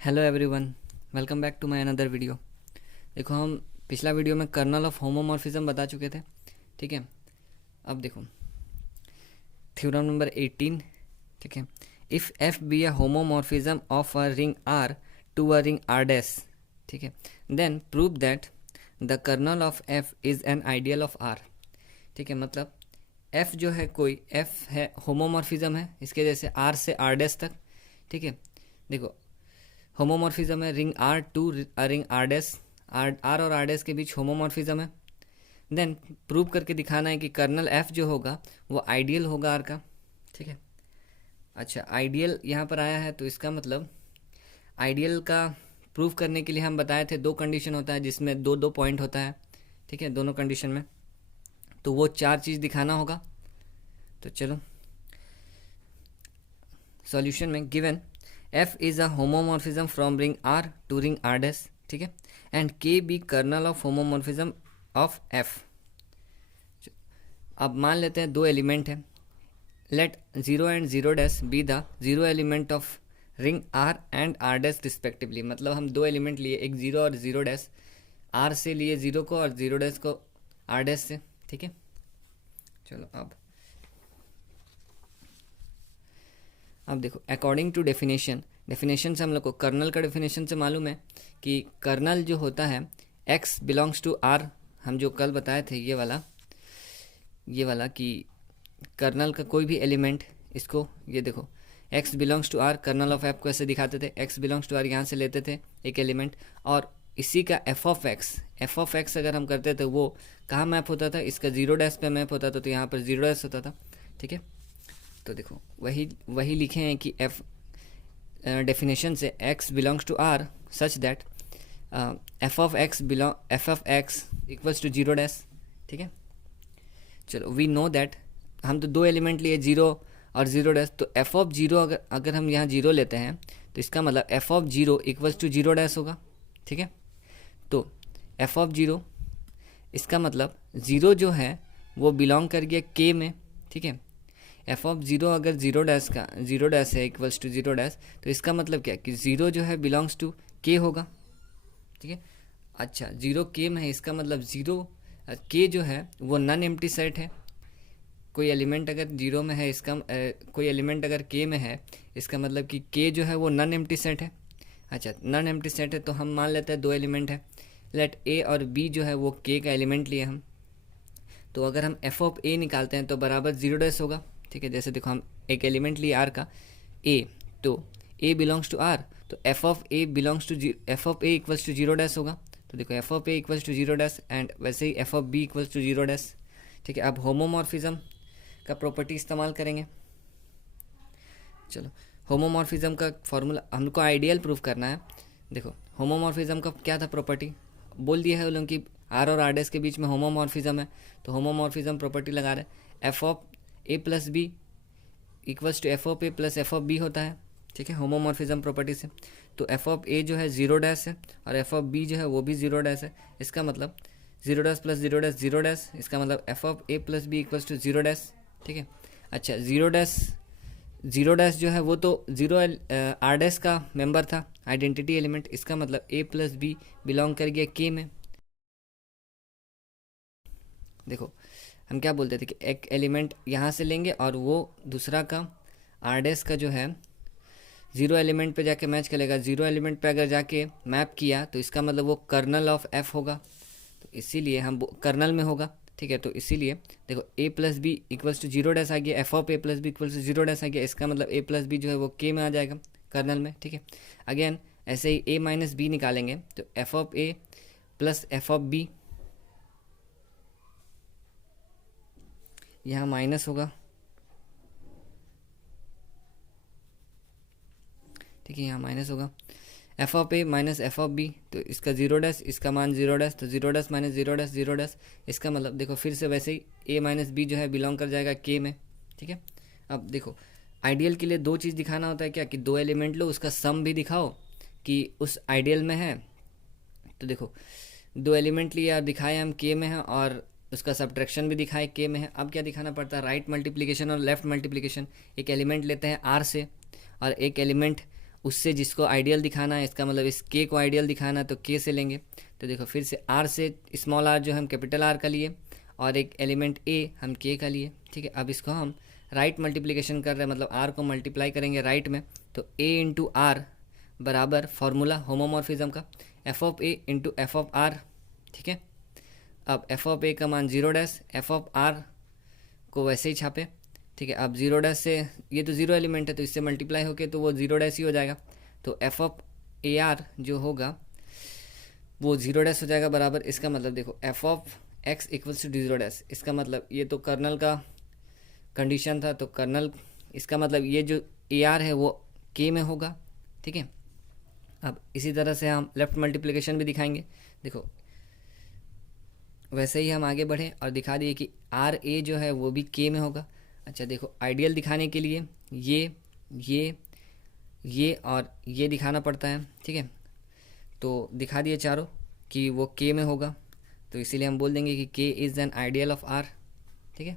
Hello everyone, welcome back to my another video. देखो, हम पिछला वीडियो में कर्नल ऑफ होमोमॉर्फिज्म बता चुके थे, ठीक है। अब देखो थ्योरम नंबर 18, ठीक है। If f be a homomorphism of a ring R to a ring R dash, ठीक है, then prove that the kernel of f is an ideal of are, ठीक है। मतलब एफ जो है, कोई एफ है, होमोमॉर्फिज्म है इसके जैसे आर से आर डैश तक, ठीक है। देखो, होमोमॉर्फिज्म है ring R to ring R dash, R और आर डैश के बीच होमोमॉर्फिज्म है। देन प्रूव करके दिखाना है कि कर्नल एफ जो होगा वो आइडियल होगा आर का, ठीक है। अच्छा, आइडियल यहाँ पर आया है तो इसका मतलब आइडियल का प्रूव करने के लिए हम बताए थे दो कंडीशन होता है जिसमें दो दो पॉइंट होता है, ठीक है। दोनों कंडीशन में तो वो चार चीज़ दिखाना होगा। तो चलो सॉल्यूशन में given f is a homomorphism from ring R to ring R dash, ठीक है, and K be kernel of homomorphism of f. अब मान लेते हैं दो एलिमेंट है, let 0 and 0 dash be the 0 element of ring R and R dash respectively. मतलब हम दो एलिमेंट लिए, एक 0 और 0 डैश, आर से लिए 0 को और 0 डैश को आर डैश से, ठीक है। चलो अब देखो, अकॉर्डिंग टू डेफिनेशन से हम लोग को कर्नल का डेफिनेशन से मालूम है कि कर्नल जो होता है x बिलोंग्स टू आर। हम जो कल बताए थे ये वाला कि कर्नल का कोई भी एलिमेंट, इसको ये देखो x belongs to R, kernel of f को ऐसे दिखाते थे, x बिलोंग्स टू आर यहाँ से लेते थे एक एलिमेंट, और इसी का एफ ऑफ एक्स अगर हम करते थे वो कहाँ मैप होता था, इसका 0 डैश पे मैप होता था, तो यहाँ पर 0 डैश होता था, ठीक है। तो देखो वही लिखे हैं कि एफ डेफिनेशन से x belongs to R such that f of x equals to 0 dash, ठीक है। चलो, वी नो दैट हम तो दो एलिमेंट लिए 0 और 0 डैश, तो एफ ऑफ 0 अगर हम यहाँ 0 लेते हैं तो इसका मतलब f of 0 equals to 0 dash होगा, ठीक है। तो एफ ऑफ 0, इसका मतलब 0 जो है वो बिलोंग कर गया k में, ठीक है। एफ ऑफ 0 अगर 0 डैश है इक्वल्स टू 0 डैश, तो इसका मतलब क्या कि 0 जो है बिलोंग्स टू k होगा, ठीक है। अच्छा, 0 k में है, इसका मतलब 0 k जो है वो नॉन एम्प्टी सेट है। कोई एलिमेंट अगर 0 में है, कोई एलिमेंट अगर k में है, इसका मतलब कि k जो है वो नॉन एम्प्टी सेट है। अच्छा, नॉन एम्प्टी सेट है तो हम मान लेते हैं दो एलिमेंट है, लेट a और b जो है वो k का एलिमेंट लिए हम, तो अगर हम एफ ऑफ a निकालते हैं तो बराबर 0 डैश होगा, ठीक है। जैसे देखो, हम एक एलिमेंट लिए r का a, तो a बिलोंग्स टू r, तो F of a equals to 0 dash होगा। तो देखो F of a equals to 0 dash, and वैसे ही F of b equals to 0 dash, ठीक है। अब होमोमॉर्फिज्म का प्रॉपर्टी इस्तेमाल करेंगे। चलो, होमोमॉर्फिज्म का फॉर्मूला हमको आइडियल प्रूफ करना है। देखो, होमोमॉर्फिज्म का क्या था प्रॉपर्टी, बोल दिया है उन्होंने कि आर और आर डैश के बीच में होमोमॉर्फिज्म है, तो होमोमॉर्फिज्म प्रॉपर्टी लगा रहे हैं, f of A plus B equals to f of A plus f of b होता है, ठीक है, होमोमॉर्फिज्म प्रॉपर्टी से। तो एफ ऑफ ए जो है 0 डैश है और एफ ऑफ बी जो है वो भी 0 डैश है, इसका मतलब 0 डैश प्लस 0 डैश 0 डैश, इसका मतलब f of A plus B equals to 0 dash, ठीक है। अच्छा, 0 डैश जो है वो तो 0 आर डैश का मेंबर था, आइडेंटिटी एलिमेंट, इसका मतलब ए प्लस बी बिलोंग कर गया के में। देखो, हम क्या बोलते थे कि एक एलिमेंट यहाँ से लेंगे और वो दूसरा का आर डैश का जो है 0 एलिमेंट पे जाके मैच करेगा, 0 एलिमेंट पे अगर जाके मैप किया तो इसका मतलब वो कर्नल ऑफ एफ होगा, तो इसीलिए हम कर्नल में होगा, ठीक है। तो इसीलिए देखो a plus B equals to 0 dash आ गया, F of A plus B equals to 0 dash आ गया, इसका मतलब a प्लस बी जो है वो k में आ जाएगा कर्नल में, ठीक है। अगेन ऐसे ही a माइनस बी निकालेंगे तो F of A plus f of b, यहाँ माइनस होगा, ठीक है, यहाँ माइनस होगा, f of a minus f of b, तो इसका 0 डैश, इसका मान 0 डैश, तो 0 डैश माइनस 0 डैश 0 डैश, इसका मतलब देखो फिर से वैसे ही a माइनस बी जो है बिलोंग कर जाएगा k में, ठीक है। अब देखो, आइडियल के लिए दो चीज़ दिखाना होता है, क्या कि दो एलिमेंट लो, उसका सम भी दिखाओ कि उस आइडियल में है। तो देखो, दो एलिमेंट लिए और दिखाए हम k में है और उसका सब्ट्रैक्शन भी दिखाए के में है। अब क्या दिखाना पड़ता है, राइट मल्टीप्लिकेशन और लेफ़्ट मल्टीप्लिकेशन। एक एलिमेंट लेते हैं आर से और एक एलिमेंट उससे जिसको आइडियल दिखाना है, इसका मतलब इस के को आइडियल दिखाना है तो के से लेंगे। तो देखो फिर से आर से स्मॉल आर जो हम कैपिटल आर का लिए और एक एलिमेंट ए हम के का लिए, ठीक है। अब इसको हम राइट मल्टीप्लिकेशन कर रहे हैं, मतलब आर को मल्टीप्लाई करेंगे राइट में, तो ए इंटू आर बराबर फार्मूला होमोमॉर्फिज्म का f of a into f of are, ठीक है। अब एफ ऑफ ए का मान 0 एफ ऑफ आर को वैसे ही छापे, ठीक है। अब 0 से ये तो 0 एलिमेंट है तो इससे मल्टीप्लाई होके तो वो 0 ही हो जाएगा। तो एफ ऑफ ए आर जो होगा वो 0 हो जाएगा बराबर, इसका मतलब देखो F of x equals to 0, इसका मतलब ये तो कर्नल का कंडीशन था, तो कर्नल इसका मतलब ये जो ए आर है वो के में होगा, ठीक है। अब इसी तरह से हम लेफ़्ट मल्टीप्लिकेशन भी दिखाएंगे। देखो वैसे ही हम आगे बढ़े और दिखा दिए कि आर ए जो है वो भी के में होगा। अच्छा देखो आइडियल दिखाने के लिए ये और ये दिखाना पड़ता है, ठीक है। तो दिखा दिए चारों कि वो के में होगा, तो इसीलिए हम बोल देंगे कि K is an ideal of are, ठीक है।